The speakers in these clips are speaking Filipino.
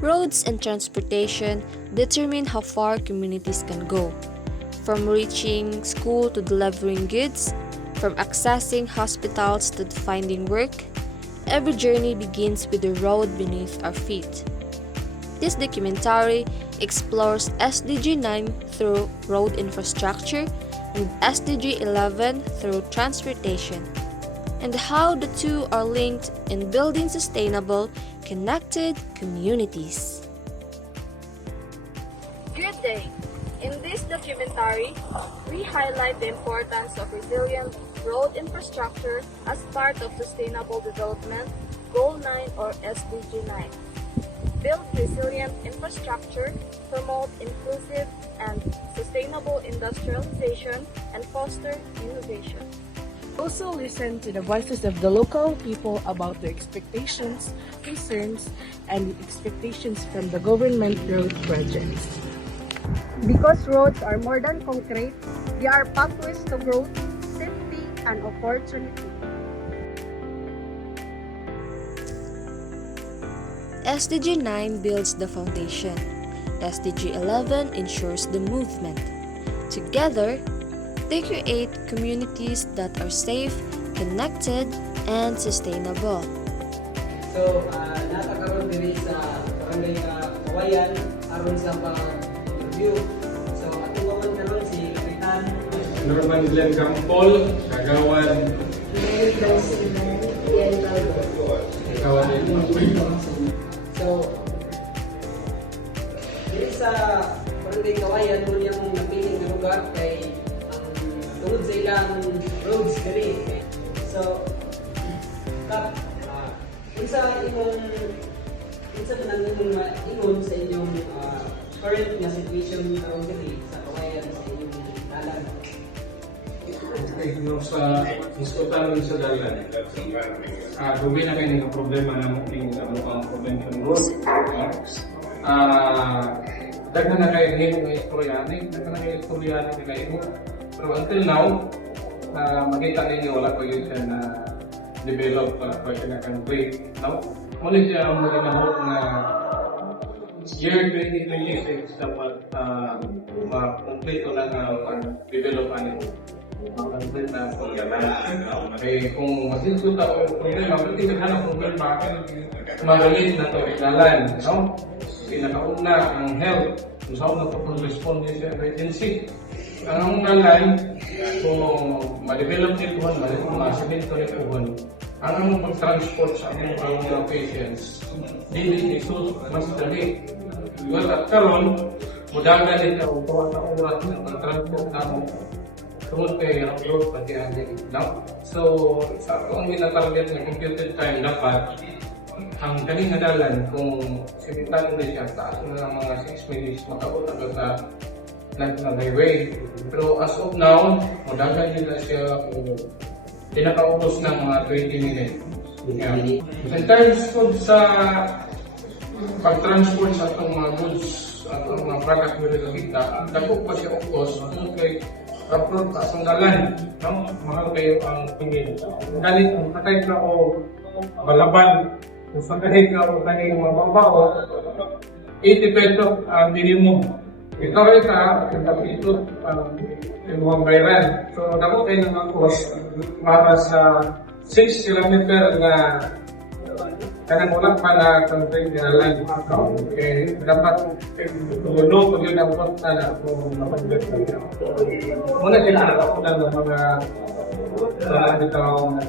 Roads and transportation determine how far communities can go. From reaching school to delivering goods, from accessing hospitals to finding work, every journey begins with the road beneath our feet. This documentary explores SDG 9 through road infrastructure and SDG 11 through transportation, and how the two are linked in building sustainable, connected communities. Good day! In this documentary, we highlight the importance of resilient road infrastructure as part of Sustainable Development Goal 9 or SDG 9. Build resilient infrastructure, promote inclusive and sustainable industrialization, and foster innovation. Also listen to the voices of the local people about their expectations, concerns, and expectations from the government road projects. Because roads are more than concrete, they are pathways to growth, safety, and opportunity. SDG 9 builds the foundation. SDG 11 ensures the movement. Together, they create communities that are safe, connected, and sustainable. So, natakaroon din sa barangay Kawayan aron sa pag-review. So, ato naman karon si Kapitan Norman Glenn Campol, Kagawan. So, dito sa barangay Kawayan, doon yung napiling na lugar kay tungod sa ilang roads dali. So, unsa man ang imong ingon sa inyong current na situation karon diri sa Kawayan sa inyong dalan? Yung sa diskutaron sa dalan. Dumi na kayo ng problema na muking ang prevention road. Daghan na kayo ng istoryanin, daghan na kayo istoryanin na kayo. Pero until now, makita ninyo wala ko yun siya na develop pa siya na country. No? Muli siya ang maginahon na year 2026 dapat ma-complete na develop ano ang country na pagyaman. Okay, kung masinsuta o problema, pwede ka hanap problema, magalit na ito inalan. No? Pinakauna ang health, kung saan na ito kung respond sa emergency. Ang ngalan, kung ma-develop nito, ma-simento nito, ang among pag-transport sa among mga patients, dili iso mas dali. Well, at karon, mudagan nito ang tuwa na oras ng pag-transport namin. Tungod kay ang growth pati ang now. So, sa ako ang gina-target na computed time dapat ang kaning dalan kung simitan na siya taas na lang mga 6 minutes makabot agad sa national highway. Pero as of now, mudagan nila siya kung pinakaubos ng mga 20 minutes. Yeah. In terms po sa pag-transport sa itong mga goods at mga product na kita, dako pa siya ubos kay approach sa sandalan. No? Mahal kayo ang tingin. Galit ang katay na o balaban. Kung sa kahit ka o kanyang mababaw, 80 pesos ang minimum. Ikaw rin ka, ito yung mga bayaran. So, dako kayo ng cost para sa 6 kilometer na kanang wala pa na country dinalan. Okay, dapat tulog pag yun ang punta na kung napagdat na yun. Muna kinakap ko ng mga itong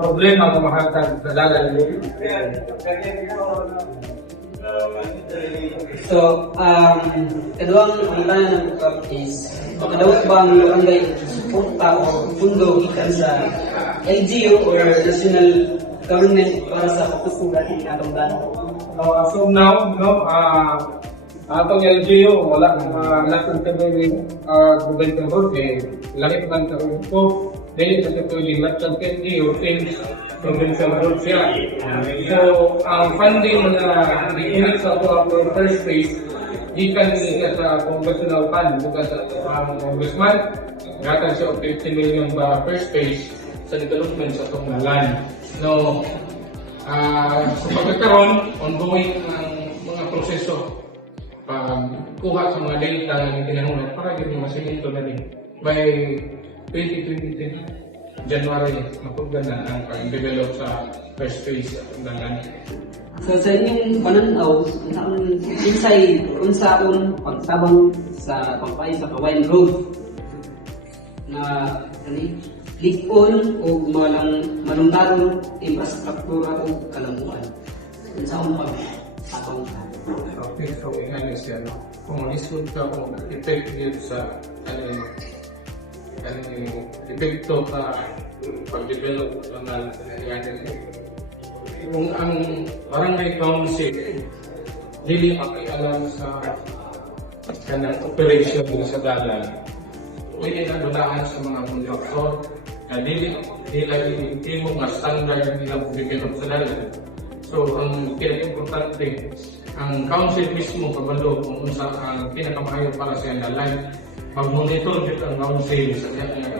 problema ng mahatag sa dalan. So, kaduang ang tanan ng tukap is kadawat bang barangay suporta o pundo gikan sa LGU or national government para sa pagtutugan ng atong dalan? So now, no, atong LGU, wala nakong tabi government road, langit lang sa ko. Dahil sa tuloy lahat ng LGU, things provincial road siya. So, ang funding na diinit sa first phase, gikan nila sa congressional fund, bukan sa congressman, gatan siya 50 million ba first phase sa development sa itong land. No, sa pagkakaroon, ongoing ang mga proseso kuha sa mga data na kinahanglan para yung mga siminto na rin. By 2023, January, mapugdan na ang pag-develop sa first phase at undangan. So sa inyong pananaw, insay unsaon pagtabang sa pagpay sa Kawayan Road na lig-on o malungdaron infrastruktura o kalambuan. Unsaon pa atong Okay, so ano siya, no? Kung isod ka kung effective sa yung epekto sa pag-develop ng kung ang barangay council dili makialam sa kanang operation sa dalan, pwede na dulaan sa mga kontraktor na dili mo nga standard nilang develop sa dalan. So ang pinaka-importante, ang council mismo kabalo kung unsa ang pinakamaayo para sa dalan, mag-monitor dito ang council sa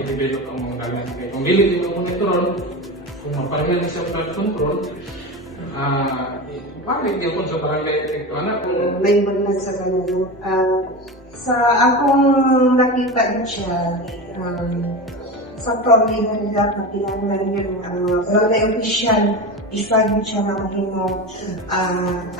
i-develop ang mga dalan. Kung dili mo monitor, kung maparehan sa flood control, bakit di ako sa barangay epekto anak? May na sa ganun. Sa akong nakita din siya, sa torlihan nila, kapilangan yun, barangay official, isa din siya na mahimo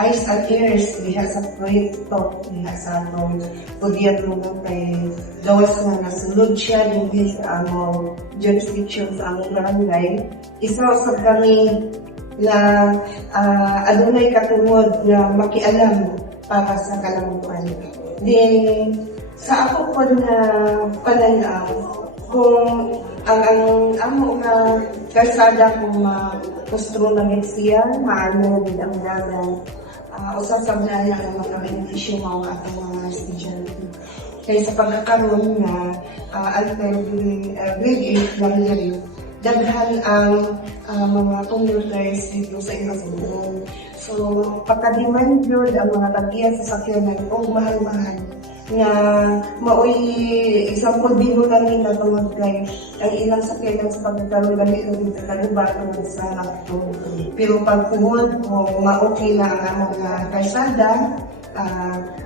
eyes and ears diha sa proyekto, diha sa atong gobyerno kay gawas na nasulod siya din sa among jurisdiction sa among barangay. Isa sa kami na adunay katungod na makialam para sa kalambuan. Then, sa ako po na pananaw, kung ang amo na kalsada kung kustro na siya, maano din ang dagan, usasab na lang ang mga benepisyo mga atong mga estudyante. Kaya sa pagkakaroon na grade 8 lang rin, daghan ang mga computers dito sa Ilocos. So, pagka-demand yun ang mga tagiyan sa sakyanan o mahal-mahal nga maoy example dito namin na tungod kay ang ilang sakyanan sa pagkakaroon gamit ng kalubatan sa lakto. Pero pag tungod o ma-okay na ang mga kalsada,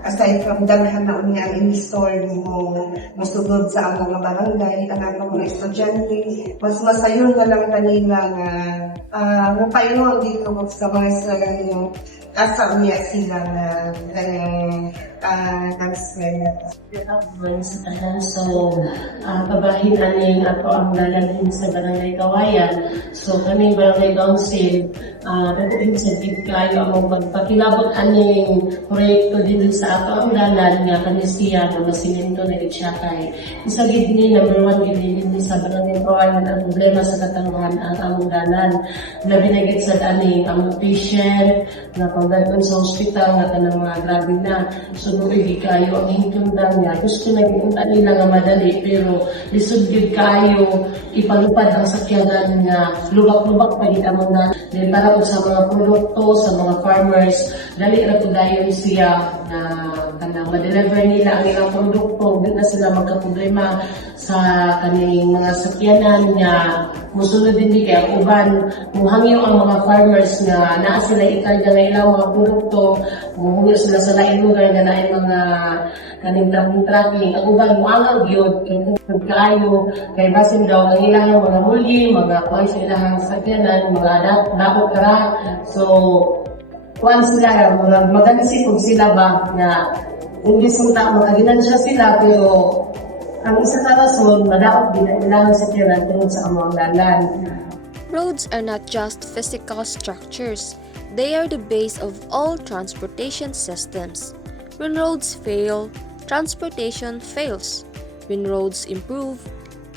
aside from daghan na unya ang in-store mo masugod sa mga barangay, ang mga estudyante, mas masayon na lang kanila nga mapainong dito sa mga estudyante asa unya sila na transfer. Sa tanan, so pabahin aning ato ang dalan sa barangay Kawayan. So kami barangay council, dako incentive kayo ang pagpakilabot aning proyekto din sa ato ang dalan nga kanisiya na masimento na siya kay isa gid ni number 1 gid ni sa barangay Kawayan ang problema sa katanungan ang among dalan. Labi na gid sa aning among patient na pagdayon sa hospital nga kanang mga grabe na. So doon kayo ang hintundang niya. Gusto na ipunta nila nga madali pero lisod gid kayo ipalupad ang sakyanan nga lubak-lubak pa gid among na. Then para sa mga produkto sa mga farmers, dali ra to dayon siya na kanang ma-deliver nila ang ilang produkto, di na sila magka-problema sa kaning mga sakyanan nga musulod din kay ang uban muhangyo ang mga farmers nga naa sila ikarga nga ilang mga produkto, muhangyo sila sa lain lugar nga naay mga kaning tracking. Ang uban muangaw gyud kaayo kay basin daw ang ilang mga muli, mga kuan sa ilang sakyanan, mga daot kara. So kuan sila mag-isip sila ba na imbis mo makaginansya sila pero ang isa ka rason, madaot din ang ilang sakyanan tungod sa among dalan. Roads are not just physical structures, they are the base of all transportation systems. When roads fail, transportation fails. When roads improve,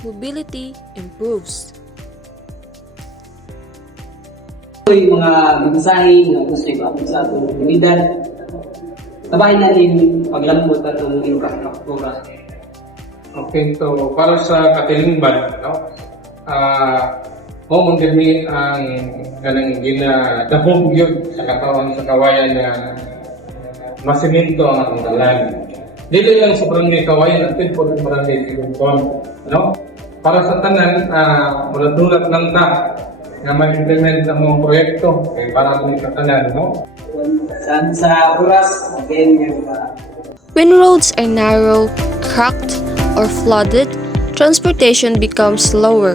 mobility improves. Yung mga mensahe nga gusto ko ako sa atong komunidad, tabahin natin paglambot at ang infrastruktura. Okay, so para sa katilingban, no? Mo gani ang kanang ginadahog yun sa katawan sa Kawayan na masiminto ang atong dalan. Dili lang sa barangay Kawayan at po sa barangay Ilocos, no? Para sa tanan, mulat-dulat lang ta nga ma-implement ang mga proyekto para sa tanan, no? Sa oras, again, yung When roads are narrow, cracked, or flooded, transportation becomes slower,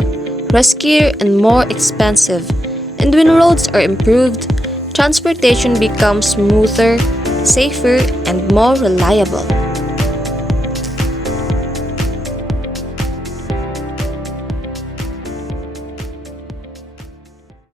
riskier, and more expensive. And when roads are improved, transportation becomes smoother, safer, and more reliable.